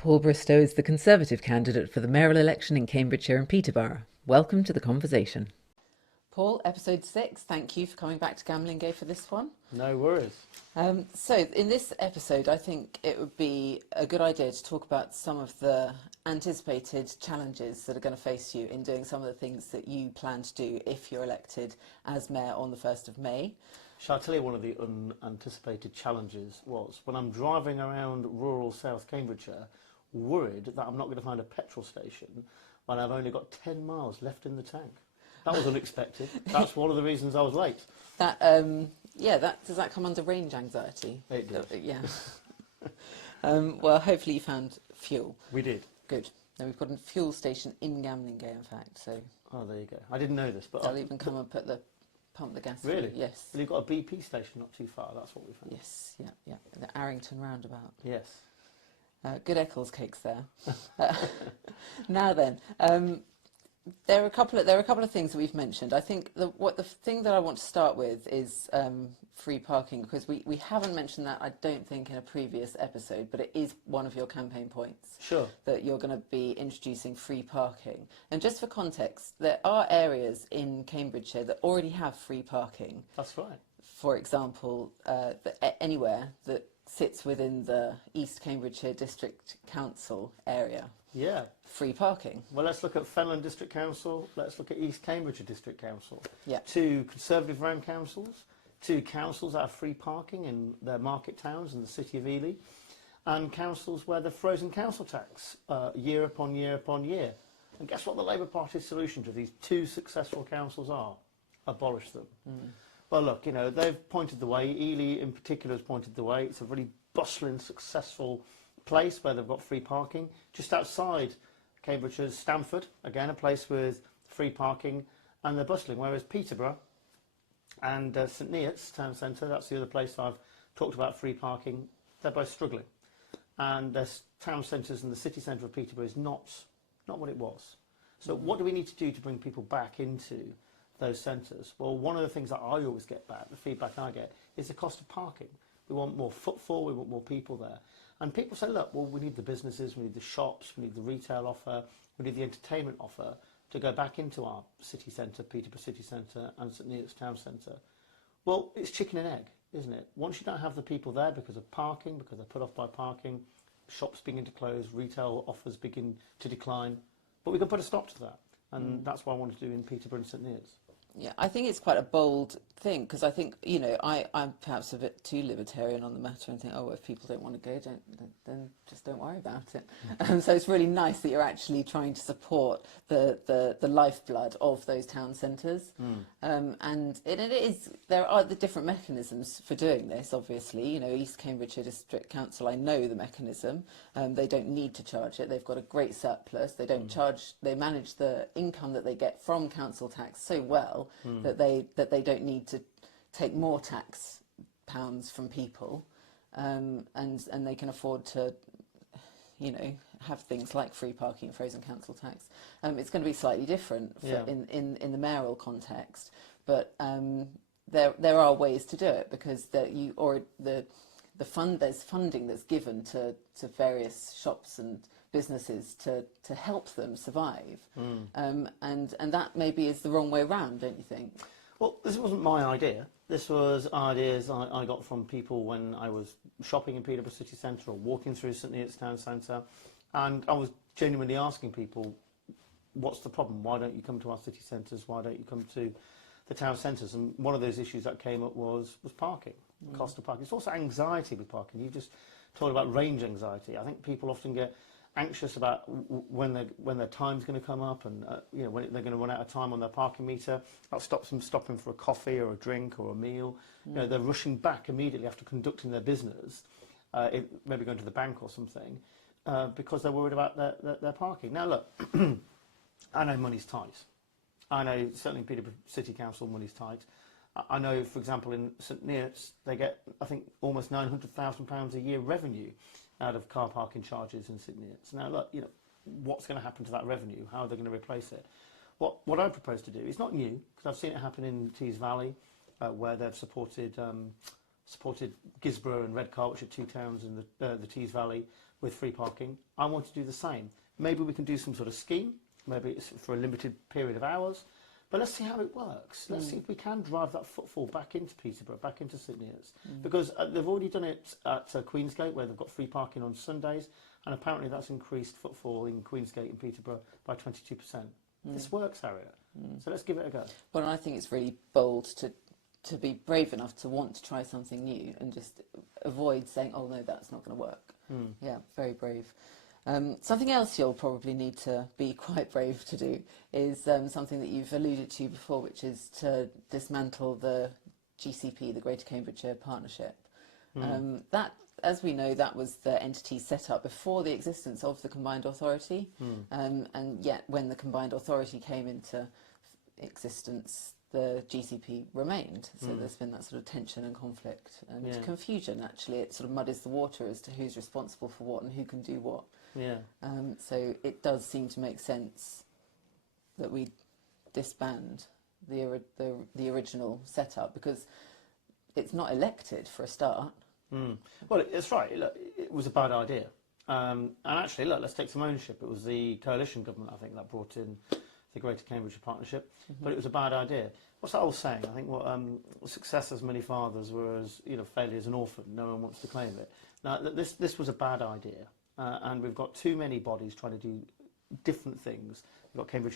Paul Bristow is the Conservative candidate for the mayoral election in Cambridgeshire and Peterborough. Welcome to the conversation. Paul, episode 6, thank you for coming back to Gamblingay for this one. No worries. So in this episode, I think it would be a good idea to talk about some of the anticipated challenges that are going to face you in doing some of the things that you plan to do if you're elected as mayor on the 1st of May. Shall I tell you one of the unanticipated challenges was when I'm driving around rural South Cambridgeshire, worried that I'm not going to find a petrol station when I've only got 10 miles left in the tank. That was unexpected. That's one of the reasons I was late. Does that come under range anxiety? It does. Yeah. Well, hopefully you found fuel. We did. Good. Now we've got a fuel station in Gamblingay, in fact. So. Oh, there you go. I didn't know this, but They'll even come and pump the gas. Really? Through. Yes. Well, you've got a BP station not too far. That's what we found. Yes. Yeah. The Arrington roundabout. Yes. Good Eccles cakes there. Now then, there are a couple of things that we've mentioned. I think the thing that I want to start with is free parking, because we haven't mentioned that, I don't think, in a previous episode, but it is one of your campaign points. Sure. That you're going to be introducing free parking. And just for context, there are areas in Cambridgeshire that already have free parking. That's right. For example, anywhere that sits within the East Cambridgeshire District Council area. Yeah. Free parking. Well, let's look at Fenland District Council. Let's look at East Cambridgeshire District Council. Yeah. 2 Conservative round councils. 2 councils that have free parking in their market towns in the city of Ely. And councils where they've frozen council tax year upon year upon year. And guess what the Labour Party's solution to these 2 successful councils are? Abolish them. Well, look, you know, they've pointed the way. Ely, in particular, has pointed the way. It's a really bustling, successful place where they've got free parking. Just outside Cambridgeshire's Stamford, again, a place with free parking, and they're bustling. Whereas Peterborough and St Neots Town Centre, that's the other place I've talked about free parking, they're both struggling. And their town centres and the city centre of Peterborough is not what it was. So what do we need to do to bring people back into those centres? Well, one of the things that I always get back, the feedback I get, is the cost of parking. We want more footfall, we want more people there. And people say, look, well, we need the businesses, we need the shops, we need the retail offer, we need the entertainment offer to go back into our city centre, Peterborough City Centre and St Neots Town Centre. Well, it's chicken and egg, isn't it? Once you don't have the people there because of parking, because they're put off by parking, shops begin to close, retail offers begin to decline, but we can put a stop to that. And that's what I want to do in Peterborough and St Neots. Yeah, I think it's quite a bold thing, because I think, you know, I'm perhaps a bit too libertarian on the matter and think, oh, if people don't want to go, then just don't worry about it. So it's really nice that you're actually trying to support the lifeblood of those town centres. And there are the different mechanisms for doing this, obviously. You know, East Cambridgeshire District Council, I know the mechanism. They don't need to charge it. They've got a great surplus. They don't charge, they manage the income that they get from council tax so well that they don't need to take more tax pounds from people, and they can afford to, you know, have things like free parking and frozen council tax. It's going to be slightly different in the mayoral context, but there are ways to do it, because there's funding that's given to various shops and businesses to help them survive, and that maybe is the wrong way round, don't you think? Well, this wasn't my idea. This was ideas I got from people when I was shopping in Peterborough City Centre or walking through St Neots Town Centre, and I was genuinely asking people, what's the problem? Why don't you come to our city centres? Why don't you come to the town centres? And one of those issues that came up was parking, the cost of parking. It's also anxiety with parking. You just talked about range anxiety. I think people often get anxious about when their time's going to come up, and you know, when they're going to run out of time on their parking meter. That stops them stopping for a coffee or a drink or a meal. You know, they're rushing back immediately after conducting their business, maybe going to the bank or something, because they're worried about their parking. Now look, I know money's tight. I know certainly in Peterborough City Council money's tight. I know, for example, in St Neots they get, I think, almost £900,000 a year revenue out of car parking charges in St Neots. Now look, you know, what's going to happen to that revenue? How are they going to replace it? What I propose to do is not new, because I've seen it happen in Tees Valley, where they've supported Gisborough and Redcar, which are 2 towns in the Tees Valley, with free parking. I want to do the same. Maybe we can do some sort of scheme. Maybe it's for a limited period of hours. But let's see how it works. Let's see if we can drive that footfall back into Peterborough, back into St Neots. Because they've already done it at Queensgate, where they've got free parking on Sundays. And apparently that's increased footfall in Queensgate and Peterborough by 22%. This works, Harriet. So let's give it a go. Well, and I think it's really bold to be brave enough to want to try something new and just avoid saying, oh no, that's not going to work. Yeah, very brave. Something else you'll probably need to be quite brave to do is something that you've alluded to before, which is to dismantle the GCP, the Greater Cambridgeshire Partnership. That, as we know, that was the entity set up before the existence of the Combined Authority. And yet when the Combined Authority came into existence, the GCP remained. So there's been that sort of tension and conflict and confusion, actually. It sort of muddies the water as to who's responsible for what and who can do what. So it does seem to make sense that we disband the original setup, because it's not elected for a start. Well, it's right. Look, it was a bad idea. And actually, look, let's take some ownership. It was the coalition government, I think, that brought in the Greater Cambridgeshire Partnership. But it was a bad idea. What's that old saying? I think what success as many fathers, whereas failure is an orphan. No one wants to claim it. Now, this was a bad idea. And we've got too many bodies trying to do different things. We've got Cambridge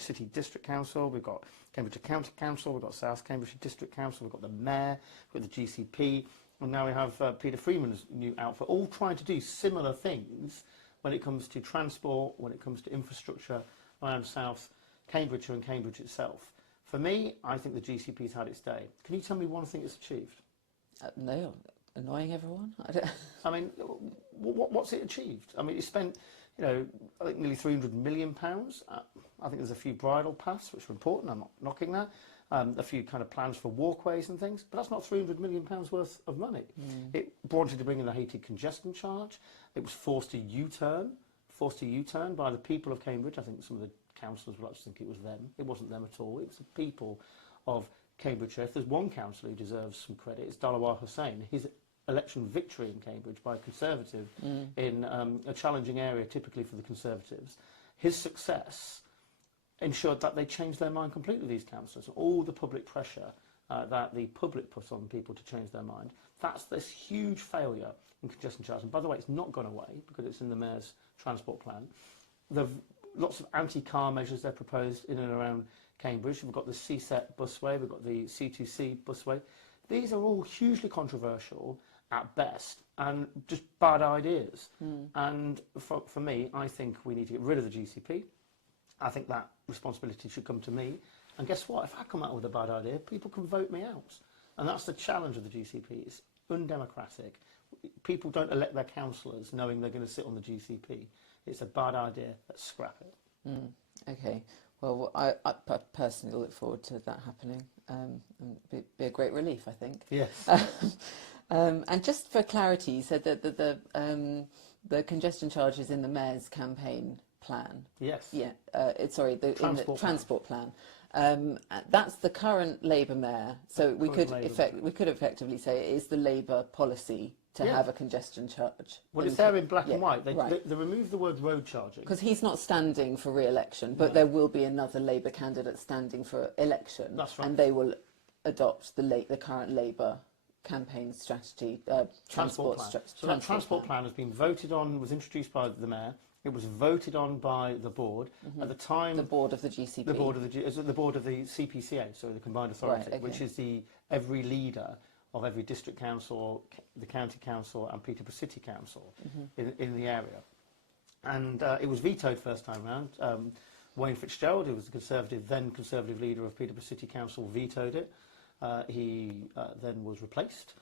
City District Council, we've got Cambridgeshire County Council, we've got South Cambridgeshire District Council, we've got the Mayor, we've got the GCP, and now we have Peter Freeman's new outfit, all trying to do similar things when it comes to transport, when it comes to infrastructure around South Cambridgeshire and Cambridge itself. For me, I think the GCP's had its day. Can you tell me one thing it's achieved? No, annoying everyone? I mean, what's it achieved? I mean, it spent, I think nearly £300 million. I think there's a few bridle paths, which are important. I'm not knocking that. A few kind of plans for walkways and things, but that's not £300 million worth of money. It wanted to bring in the hated congestion charge. It was forced to U-turn by the people of Cambridge. I think some of the councillors would like to think it was them. It wasn't them at all. It was the people of Cambridgeshire. If there's one councillor who deserves some credit, it's Dalawar Hussain. His election victory in Cambridge by a Conservative in a challenging area, typically for the Conservatives. His success ensured that they changed their mind completely, these councillors. All the public pressure that the public put on people to change their mind, that's this huge failure in congestion charge. And by the way, it's not gone away because it's in the Mayor's transport plan. There are lots of anti-car measures they're proposed in and around Cambridge. We've got the CSET busway, we've got the C2C busway. These are all hugely controversial at best and just bad ideas. And for me, I think we need to get rid of the GCP. I think that responsibility should come to me. And guess what? If I come out with a bad idea, people can vote me out. And that's the challenge of the GCP. It's undemocratic. People don't elect their councillors knowing they're going to sit on the GCP. It's a bad idea. Let's scrap it. Okay. Well, I personally look forward to that happening. And be a great relief, I think. Yes. And just for clarity, you said that the congestion charges in the Mayor's campaign plan. Yes. Yeah. The transport plan. That's the current Labour Mayor. So we could effectively say it is the Labour policy to have a congestion charge. Well, it's there in black and white. They removed the word road charging. Because he's not standing for re-election, but there will be another Labour candidate standing for election. That's right. And they will adopt the current Labour campaign strategy, transport strategy. So that transport plan has been voted on, was introduced by the Mayor. It was voted on by the board at the time. The board of the GCP. The board of the CPCA, so the Combined Authority, which is every leader of every district council, the county council, and Peterborough City Council in the area. And it was vetoed first time round. Wayne Fitzgerald, who was the then Conservative leader of Peterborough City Council, vetoed it. He then was replaced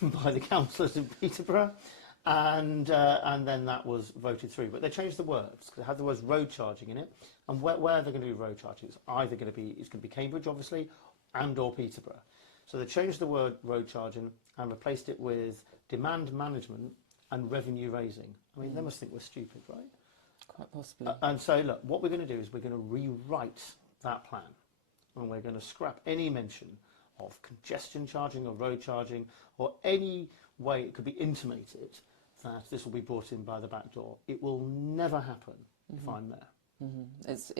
by the councillors in Peterborough. And then that was voted through. But they changed the words. It had the words road charging in it. And where are they going to do road charging? It's either going to be Cambridge, obviously, and or Peterborough. So they changed the word road charging and replaced it with demand management and revenue raising. I mean, they must think we're stupid, right? Quite possibly. And so, look, what we're going to do is we're going to rewrite that plan. And we're going to scrap any mention of congestion charging or road charging or any way it could be intimated that this will be brought in by the back door. It will never happen if I'm mayor. It's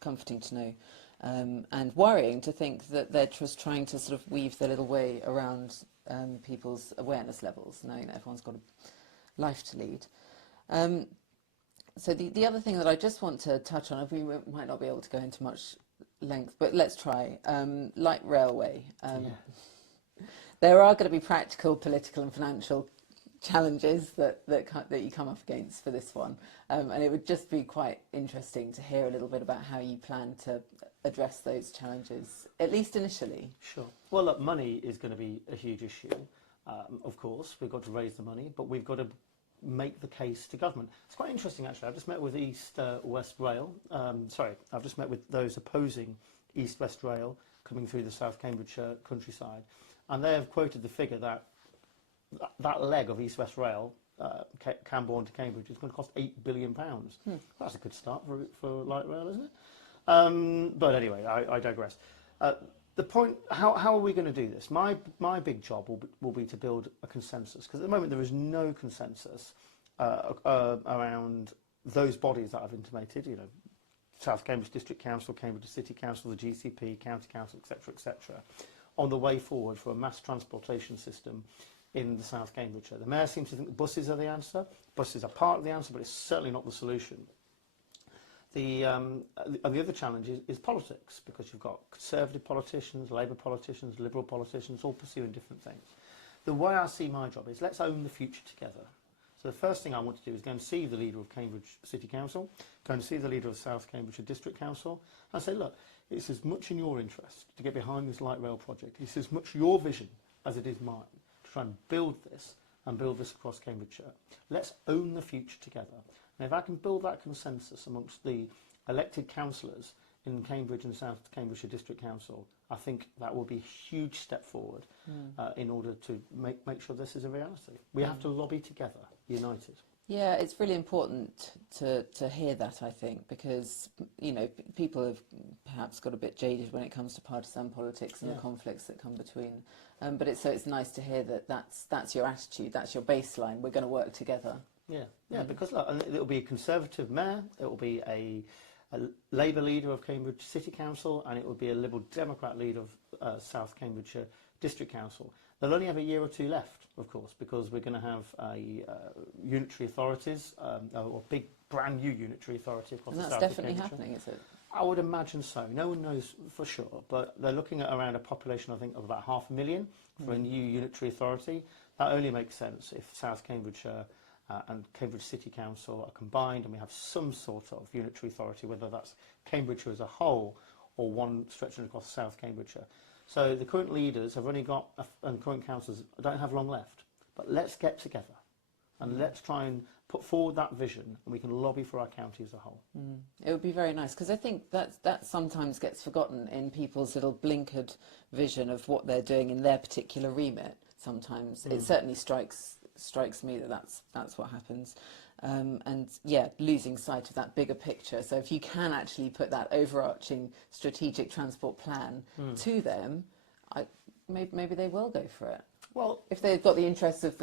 comforting to know, and worrying to think that they're just trying to sort of weave their little way around people's awareness levels, knowing that everyone's got a life to lead. So the other thing that I just want to touch on, we might not be able to go into much length, but let's try. Light railway. There are going to be practical, political and financial challenges that you come up against for this one, and it would just be quite interesting to hear a little bit about how you plan to address those challenges, at least initially. Sure. Well, look, money is going to be a huge issue. Of course, we've got to raise the money, but we've got to make the case to government. It's quite interesting, actually. I've just met with East-West Rail. I've just met with those opposing East-West Rail coming through the South Cambridgeshire countryside, and they have quoted the figure that that leg of East-West Rail, Camborne to Cambridge, is going to cost £8 billion. That's a good start for light rail, isn't it? But anyway, I digress. The point, how are we going to do this? My big job will be to build a consensus, because at the moment there is no consensus around those bodies that I've intimated, you know, South Cambridge District Council, Cambridge City Council, the GCP, County Council, etc., on the way forward for a mass transportation system in the South Cambridgeshire. The Mayor seems to think the buses are the answer. Buses are part of the answer, but it's certainly not the solution. The other challenge is politics, because you've got Conservative politicians, Labour politicians, Liberal politicians, all pursuing different things. The way I see my job is, let's own the future together. So the first thing I want to do is go and see the leader of Cambridge City Council, go and see the leader of South Cambridgeshire District Council, and say, look, it's as much in your interest to get behind this light rail project. It's as much your vision as it is mine to try and build this across Cambridgeshire. Let's own the future together. And if I can build that consensus amongst the elected councillors in Cambridge and South Cambridgeshire District Council, I think that will be a huge step forward in order to make sure this is a reality. We have to lobby together, united. Yeah, it's really important to hear that, I think, because, you know, people have perhaps got a bit jaded when it comes to partisan politics and the conflicts that come between. But it's nice to hear that that's your attitude, that's your baseline. We're going to work together. Yeah, because look, and it'll be a Conservative mayor, it will be a Labour leader of Cambridge City Council, and it will be a Liberal Democrat leader of South Cambridgeshire District Council. They'll only have a year or two left, of course, because we're going to have unitary authorities, or big brand new unitary authority across the south of Cambridgeshire. That's definitely happening, is it? I would imagine so. No one knows for sure, but they're looking at around a population, I think, of about 500,000 for a new unitary authority. That only makes sense if South Cambridgeshire and Cambridge City Council are combined and we have some sort of unitary authority, whether that's Cambridgeshire as a whole or one stretching across South Cambridgeshire. So the current leaders have only got, and current councillors don't have long left. But let's get together and let's try and put forward that vision, and we can lobby for our county as a whole. It would be very nice, because I think that sometimes gets forgotten in people's little blinkered vision of what they're doing in their particular remit. Sometimes it certainly strikes me that that's what happens, and yeah, losing sight of that bigger picture. So if you can actually put that overarching strategic transport plan to them, maybe they will go for it. Well, if they've got the interests of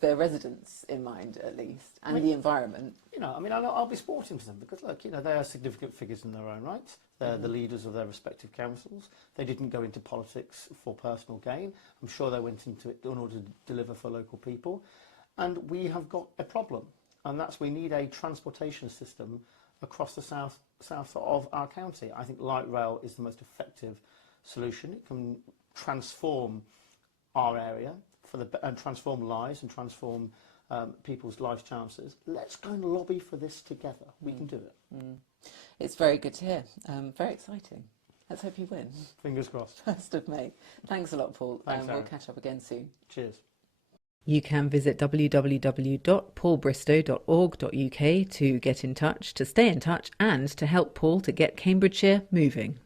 their residents in mind, at least, and the environment. You know, I mean, I'll be sporting to them, because look, you know, they are significant figures in their own right. They're the leaders of their respective councils. They didn't go into politics for personal gain. I'm sure they went into it in order to deliver for local people. And we have got a problem, and that's we need a transportation system across the south of our county. I think light rail is the most effective solution. It can transform our area and transform lives and transform people's life chances. Let's go and lobby for this together. We can do it. It's very good to hear. Very exciting. Let's hope you win. Fingers crossed. 1st of May. Thanks a lot, Paul. Thanks, we'll Aaron. catch up again soon. Cheers. You can visit www.paulbristow.org.uk to get in touch, to stay in touch, and to help Paul to get Cambridgeshire moving.